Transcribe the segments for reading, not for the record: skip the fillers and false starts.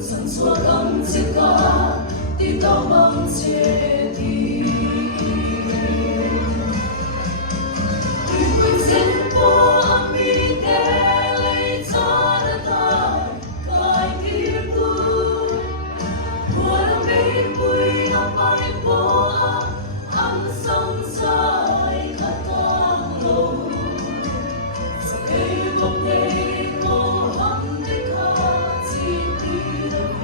曾所感知家的多梦接地，会真波阿弥的来扎的他该的路，我的玫瑰那白波阿安生在卡当路，给我给我行的卡自己的回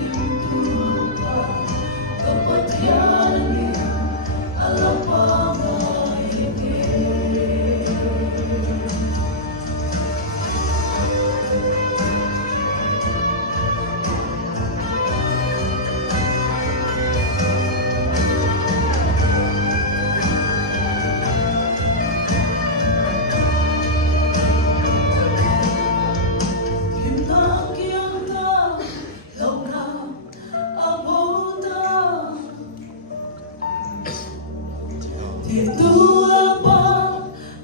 应度吧，可不天明阿拉巴马耶耶。Dua ba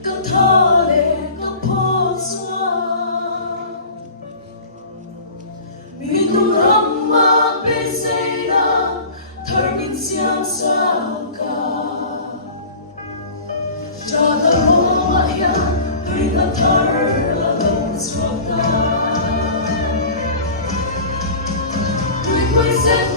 kau thale kau phoswa Minu ramma beseina tharmin siam saka Jada roma ya tuina thar along swaka Tui koi sen